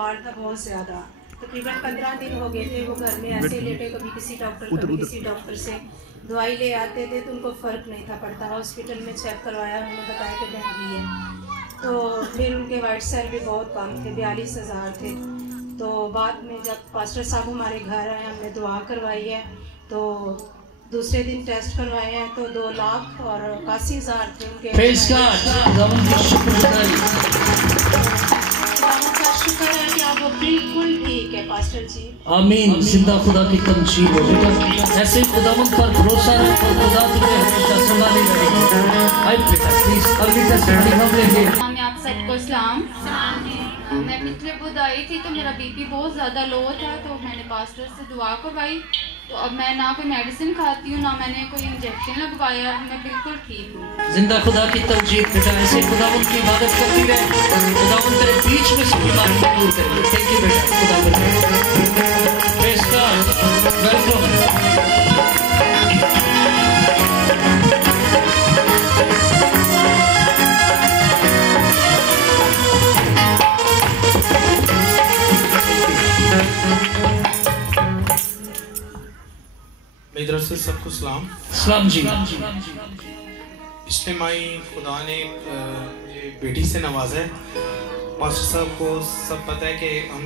बुखार था बहुत ज़्यादा, तकरीबन 15 दिन हो गए थे। वो घर में ऐसे लेटे, कभी किसी डॉक्टर कभी किसी डॉक्टर से दवाई ले आते थे तो उनको फ़र्क नहीं था पड़ता। हॉस्पिटल में चेक करवाया, उन्होंने बताया कि डेंगू है। तो फिर उनके वाइट सेल भी बहुत कम थे, 42,000 थे। तो बाद में जब पास्टर साहब हमारे घर आए, हमने दुआ करवाई है, तो दूसरे दिन टेस्ट करवाए हैं तो 2,81,000 थे उनके। शुक्र है कि आप बिल्कुल ठीक है पास्टर जी। आमीन। जिंदा खुदा की तमजीद हो बेटा, ऐसे खुदावंद पर भरोसा रख और खुदा तुझे हमेशा संभाले रहेगा। आई बेटा प्लीज अगली टेस्टमनी हम लेंगे। मैं आप सबको सलाम। मैं पिछले बुध आई थी तो मेरा बीपी बहुत ज़्यादा लो था, तो मैंने पास्टर से दुआ करवाई। तो अब मैं ना कोई मेडिसिन खाती हूँ, ना मैंने कोई इंजेक्शन लगवाया, मैं बिल्कुल ठीक हूँ। जिंदा खुदा की तमजीद बेटा, ऐसे खुदावंद की इबादत करती रहे, खुदावंद तेरे बीच में सब बीमारी को दूर करेंगे। थैंक यू बेटा, खुदा बरकत। Praise God, welcome. मेरी तरफ से सबको सलाम। सलाम जी। पिछले माही खुदा ने मुझे बेटी से नवाजा है। मास्टर साहब को सब पता है कि हम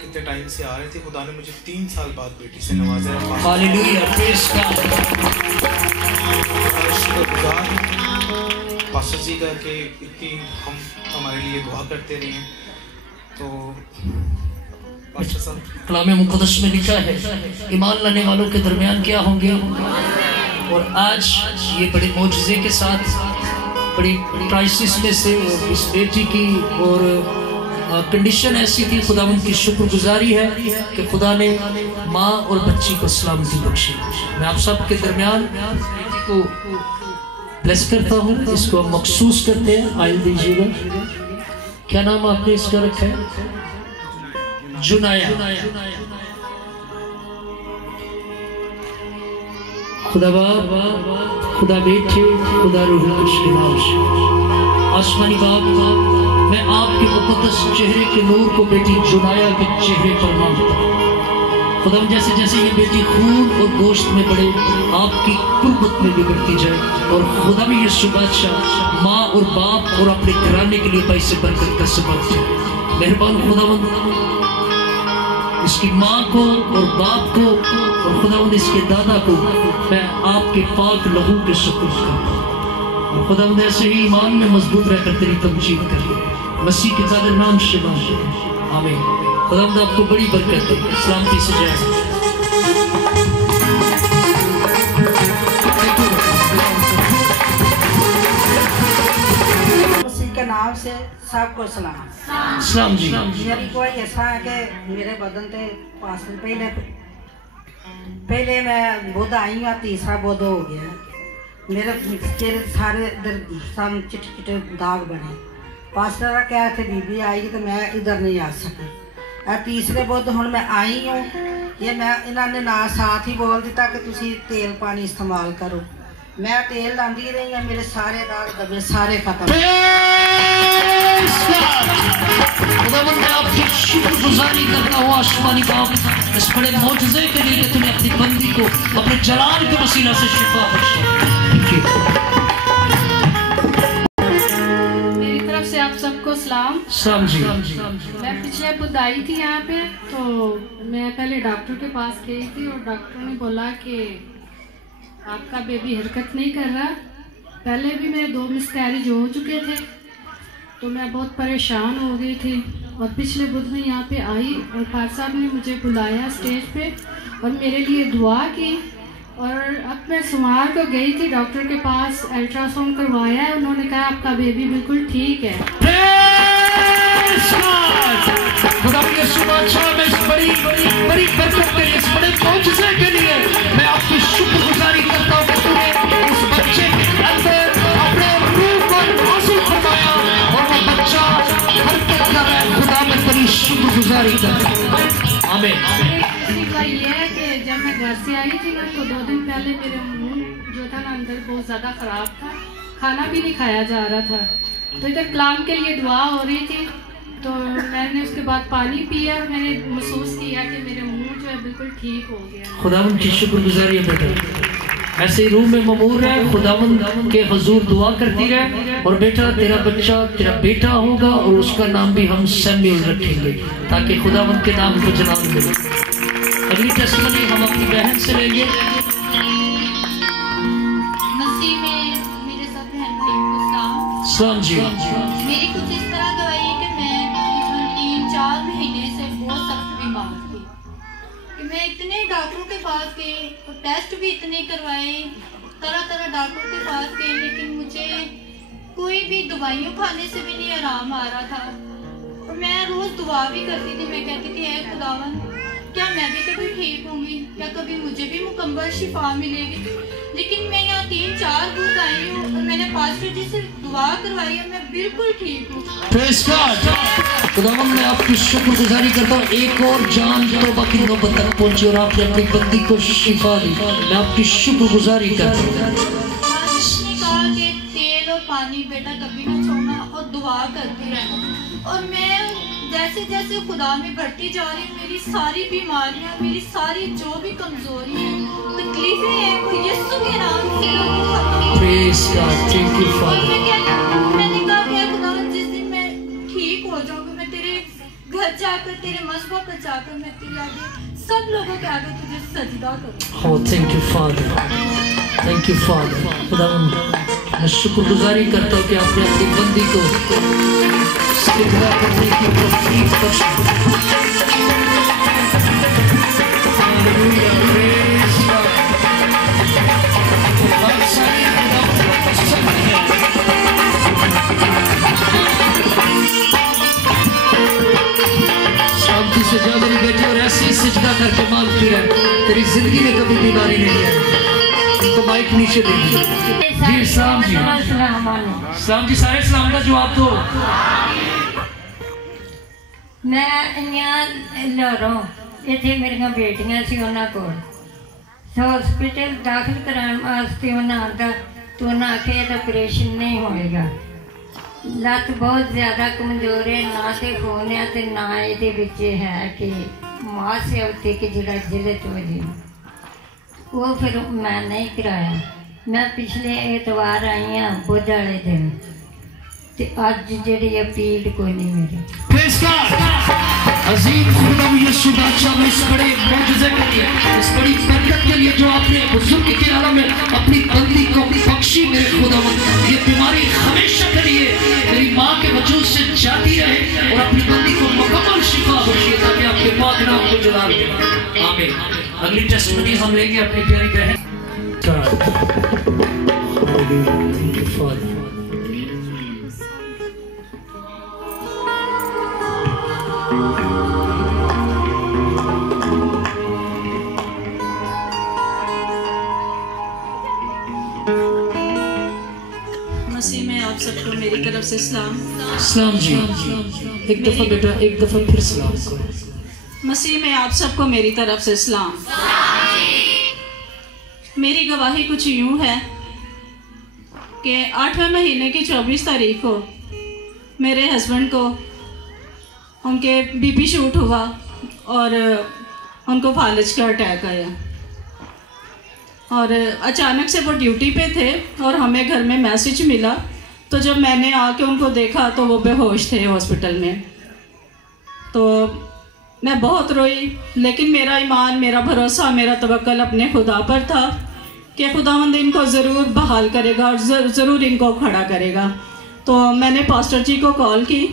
कितने टाइम से आ रहे थे। खुदा ने मुझे 3 साल बाद बेटी से नवाजा है। Hallelujah, praise God. शुक्रगुजार पास्टर जी का कि इतनी हम हमारे लिए दुआ करते रहे हैं। तो कलाम मुक़द्दस में लिखा है, ईमान लाने वालों के दरमियान क्या होंगे। और आज ये बड़े मौजज़े के साथ बड़ी क्राइसिस में से इस बेटी की और कंडीशन ऐसी थी, खुदावंद की शुक्रगुजारी है कि खुदा ने माँ और बच्ची को सलामती बख्शी। मैं आप सब के दरमियान बेटी को ब्लेस करता हूँ। इसको हम मखसूस करते हैं। आयल दीजिएगा। क्या नाम आपने इसका रखा है? जुनाया। खुदा बाप, खुदा बेटे, खुदा रूहुल कुद्दूस के नाम से आसमानी बाप, मैं आपके मुक़द्दस चेहरे के नूर को बेटी जुनाया के चेहरे पर मांगता हूँ। खुदा जैसे जैसे ये बेटी खून और गोश्त में बढ़े, आपकी कुर्बत में बिगड़ती जाए। और खुदा में ये सुबादशाह माँ और बाप और अपने घराने के लिए पैसे बरकत का सबब है। मेहरबान खुदावंद, इसकी माँ को और बाप को और खुदावंद इसके दादा को मैं आपके पाक लहू के सुपुर्द करता हूँ। और खुदावंद ऐसे ही ईमान में मजबूत रहकर तेरी तमजीद कर, मसीह के कादर नाम से मांगते हैं, आमीन। खुदावंद आपको बड़ी बरकत दे, सलामती से जाए। के नाम से सबको सलाम। सलाम जी। मेरी कोई ऐसा है कि मेरे बदन से 5 दिन पहले मैं बुध आई हूँ, तीसरा बुध हो गया। मेरे चेहरे सारे इधर चिटे दाग बने। पास्टर क्या थे बीबी आएगी तो मैं इधर नहीं आ सकी। तीसरे बुध हूँ मैं आई हूँ, ये मैं इन्होंने ना साथ ही बोल दिता कि तुसी तेल पानी इस्तेमाल करो। मैं तेल लाती रही हूँ, मेरे सारे दाग दबे सारे खत्म। मैं आपकी शुक्रगुजारी करता हूँ आसमानी बाप, इस बड़े मौजज़े के लिए कि तूने अपनी बंदी को अपने जलाल के वसीला से शिफा बख्शी। मेरी तरफ से आप सबको सलाम। सलाम जी। मैं पिछले बुध आई थी यहाँ पे, तो मैं पहले डॉक्टर के पास गई थी और डॉक्टर ने बोला कि आपका बेबी हरकत नहीं कर रहा। पहले भी मेरे 2 मिसकैरेज हो चुके थे, तो मैं बहुत परेशान हो गई थी। और पिछले बुध में यहाँ पे आई और फादर साहब ने मुझे बुलाया स्टेज पे और मेरे लिए दुआ की। और अब मैं सोमवार को गई थी डॉक्टर के पास, अल्ट्रासाउंड करवाया है। उन्होंने कहा आपका बेबी बिल्कुल ठीक है। बड़ी बरकत के लिए, इस बड़े मौजज़े के लिए मैं आपकी शुक्रगुजारी करता हूँ कि तूने उस बच्चे के अंदर अपने रूह को हासिल फरमाया और वो बच्चा हरकत कर रहा है। खुदा मैं तेरी शुक्रगुजारी करता हूँ, आमीन। ये है कि जब मैं घर से आई थी ना, तो 2 दिन पहले मेरे मुंह जो था ना अंदर बहुत ज़्यादा ख़राब था, खाना भी नहीं खाया जा रहा था। तो इधर कलाम के लिए दुआ हो रही थी, तो मैंने उसके बाद पानी पिया और मैंने महसूस किया कि मेरे मुंह जो है बिल्कुल ठीक हो गया। खुदावंद की शुक्रगुजारी है बेटा, ऐसे ही रूह में ममूर है, खुदावंद के हुजूर दुआ करती रहे। और बेटा तेरा बच्चा तेरा बेटा होगा और उसका नाम भी हम सैमुएल रखेंगे ताकि खुदावंद के नाम को जलाल मिले। अगली टेस्टमनी हम अपनी बहन से लेंगे। मसीह में मेरे सब बहन भाइयों को सलाम जी। मेरी कुछ इस तरह दवाई है कि मैं 3-4 महीने से बहुत सख्त बीमार थी कि मैं इतने डॉक्टरों के पास गई और टेस्ट भी इतने करवाए, तरह तरह डॉक्टरों के पास गई, लेकिन मुझे कोई भी दवाइयों खाने से भी नहीं आराम आ रहा था। और मैं रोज़ दुआ भी करती थी, मैं कहती थी ऐ खुदावन क्या मैं भी कभी ठीक होंगी, क्या कभी मुझे भी मुकम्मल शिफा मिलेगी। लेकिन मैं यहाँ 3-4 बुक आई हूँ और मैंने पास्टर जी से दुआ करवाई है, मैं बिल्कुल ठीक हूँ। खुदावंद मैं आपकी शुक्रगुजारी करता हूँ, एक और जान तौबा की नौबत तक पहुंची और आपने अपनी बंदी को शिफा दी। मैं आपकी शुक्रगुजारी करता हूँ। कहा कि तेल और पानी बेटा कभी ना छोड़ना और दुआ करती रहना। और मैं जैसे जैसे खुदा में बढ़ती जा रही हूँ, मेरी सारी बीमारियाँ, मेरी सारी जो भी कमजोरी है, तकलीफें हैं, वो यीशु के नाम से मैंने कहा कि खुदा जिस दिन मैं ठीक हो जाऊंगी, मैं तेरे घर जाकर तेरे मस्बा पर जाकर मैं तेरे आगे सब लोगों के आगे तुझे सजदा करूँ। Oh, thank you, Father. Thank you, Father. खुदावंद मैं शुक्रगुजारी करता हूँ कि आपने अपनी बंदी को सजदा करने की तौफीक बख्शी। Hallelujah, praise God. शांति से जा मेरी बेटी और ऐसे ही सजदा करके मांगती रहे, तेरी जिंदगी में कभी बीमारी नहीं आएगी। तो माइक नीचे देखिए जी। सलाम जी, सलाम जी, सारे सलाम का जवाब दो। मैं लाहौरों इतने मेरिया बेटियां सी उन्हां कोल हॉस्पिटल दाखिल कराने वास्ते उन्हें आंदा तो उन्हें आखे ये ऑपरेशन नहीं होएगा, लत्त बहुत ज़्यादा कमजोर है, ना तो खून है तो ना ये है कि मास है उत्ते कि जिहड़ा जिलत हो जी, वो फिर मैं नहीं कराया। मैं पिछले एतवार आई हाँ बुध वाले दिन, ते अज जिहड़ी पीड़ कोई नहीं मेरी। अजीम खुदा यीशु बादशाह इस बड़े मौजूदे के लिए, इस बड़ी बरकत के लिए जो आपने बुजुर्ग के आलम में अपनी बंदी को बख्शी, मेरे खुदावंद ये बीमारी हमेशा के लिए मेरी माँ के वजूद से जाती रहे और अपनी बंदी को मुकम्मल शिफा बख्शिए ताकि आपके पाक नाम को जलाल दे। आमीन। अगली टेस्टमनी हम लेंगे अपनी प्यारी बहन। मसीह में आप सबको मेरी तरफ से सलाम। सलाम जी, एक दफा बेटा, एक दफा फिर सलाम करो। मसीह में आप सबको मेरी तरफ से सलाम। मेरी गवाही कुछ यूं है कि 8वें महीने की 24 तारीख को मेरे हस्बैंड को उनके बीपी शूट हुआ और उनको फालज का अटैक आया और अचानक से वो ड्यूटी पे थे और हमें घर में मैसेज मिला। तो जब मैंने आके उनको देखा तो वो बेहोश थे हॉस्पिटल में। तो मैं बहुत रोई, लेकिन मेरा ईमान, मेरा भरोसा, मेरा तवक्कल अपने खुदा पर था कि खुदावंद इनको ज़रूर बहाल करेगा और ज़रूर इनको खड़ा करेगा। तो मैंने पास्टर जी को कॉल की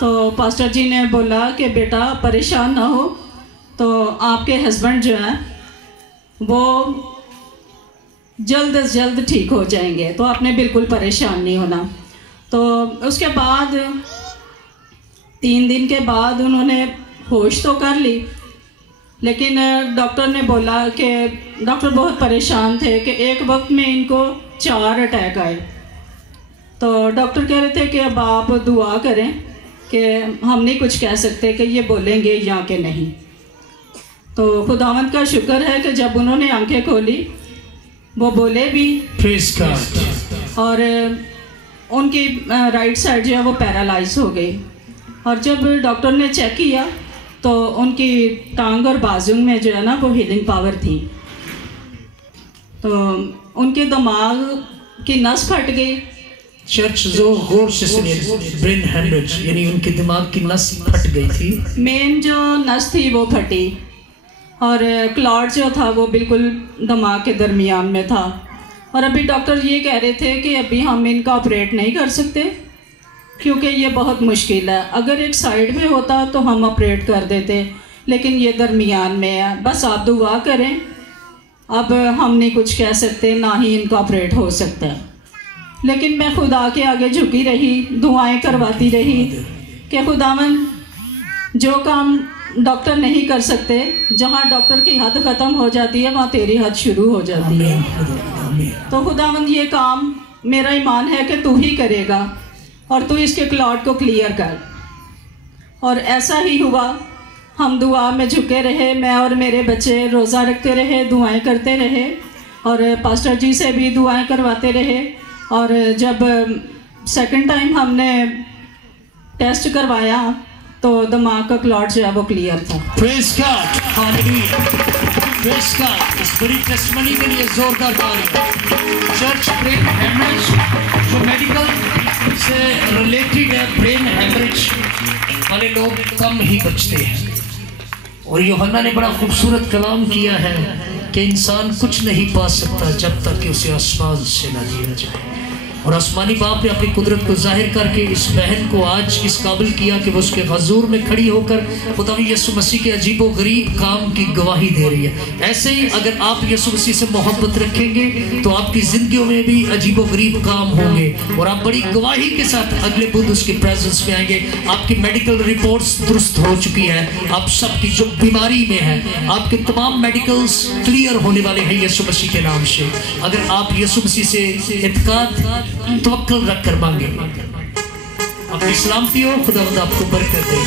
तो पास्टर जी ने बोला कि बेटा परेशान ना हो, तो आपके हस्बैंड जो हैं वो जल्द से जल्द ठीक हो जाएंगे, तो आपने बिल्कुल परेशान नहीं होना। तो उसके बाद 3 दिन के बाद उन्होंने होश तो कर ली, लेकिन डॉक्टर ने बोला कि डॉक्टर बहुत परेशान थे कि एक वक्त में इनको 4 अटैक आए। तो डॉक्टर कह रहे थे कि अब आप दुआ करें कि हम नहीं कुछ कह सकते कि ये बोलेंगे या कि नहीं। तो खुदावंद का शुक्र है कि जब उन्होंने आंखें खोली वो बोले भी, और उनकी राइट साइड जो है वो पैरालाइज हो गई और जब डॉक्टर ने चेक किया तो उनकी टांग और बाजू में जो है ना वो हीलिंग पावर थी। तो उनके दिमाग की नस फट गई। चर्च जो गौर से सुनिए, ब्रेन हेमरेज यानी उनके दिमाग की नस फट गई थी। मेन जो नस थी वो फटी और क्लॉट जो था वो बिल्कुल दिमाग के दरमियान में था। और अभी डॉक्टर ये कह रहे थे कि अभी हम इनका ऑपरेट नहीं कर सकते क्योंकि ये बहुत मुश्किल है। अगर एक साइड में होता तो हम ऑपरेट कर देते, लेकिन ये दरमियान में है। बस आप दुआ करें, अब हम नहीं कुछ कह सकते, ना ही इनका ऑपरेट हो सकता है। लेकिन मैं खुदा के आगे झुकी रही, दुआएं करवाती रही कि खुदावन जो काम डॉक्टर नहीं कर सकते, जहाँ डॉक्टर की हद ख़त्म हो जाती है वहाँ तेरी हद शुरू हो जाती है। तो खुदावन ये काम मेरा ईमान है कि तू ही करेगा और तू इसके क्लॉट को क्लियर कर। और ऐसा ही हुआ। हम दुआ में झुके रहे, मैं और मेरे बच्चे रोज़ा रखते रहे, दुआएं करते रहे और पास्टर जी से भी दुआएं करवाते रहे। और जब सेकंड टाइम हमने टेस्ट करवाया तो दिमाग का क्लॉट जो है वो क्लियर था। Praise God, hallelujah, praise God. इस बड़ी टेस्टिमनी के लिए जोरदार तालियां। चर्च ब्रेन हेमरेज जो मेडिकल से रिलेटेड है, ब्रेन हेमरेज वाले लोग कम ही बचते हैं। और यूहन्ना ने बड़ा खूबसूरत कलाम किया है कि इंसान कुछ नहीं पा सकता जब तक कि उसे आसमान से न दिया जाए। और आसमानी बाप ने अपनी कुदरत को जाहिर करके इस बहन को आज इस काबिल किया कि वो उसके हजूर में खड़ी होकर खुदा यीशु मसीह के अजीबो गरीब काम की गवाही दे रही है। ऐसे ही अगर आप यीशु मसीह से मोहब्बत रखेंगे तो आपकी जिंदगियों में भी अजीबो गरीब काम होंगे और आप बड़ी गवाही के साथ अगले बुध उसके प्रेजेंस में आएंगे। आपकी मेडिकल रिपोर्ट्स दुरुस्त हो चुकी है, आप सबकी जो बीमारी में है आपके तमाम मेडिकल्स क्लियर होने वाले हैं यीशु मसीह के नाम से। अगर आप यीशु मसीह से इत्काद तवक्कुल रख कर मांगे। अपनी सलामती हो, खुदा आपको बरकत दे।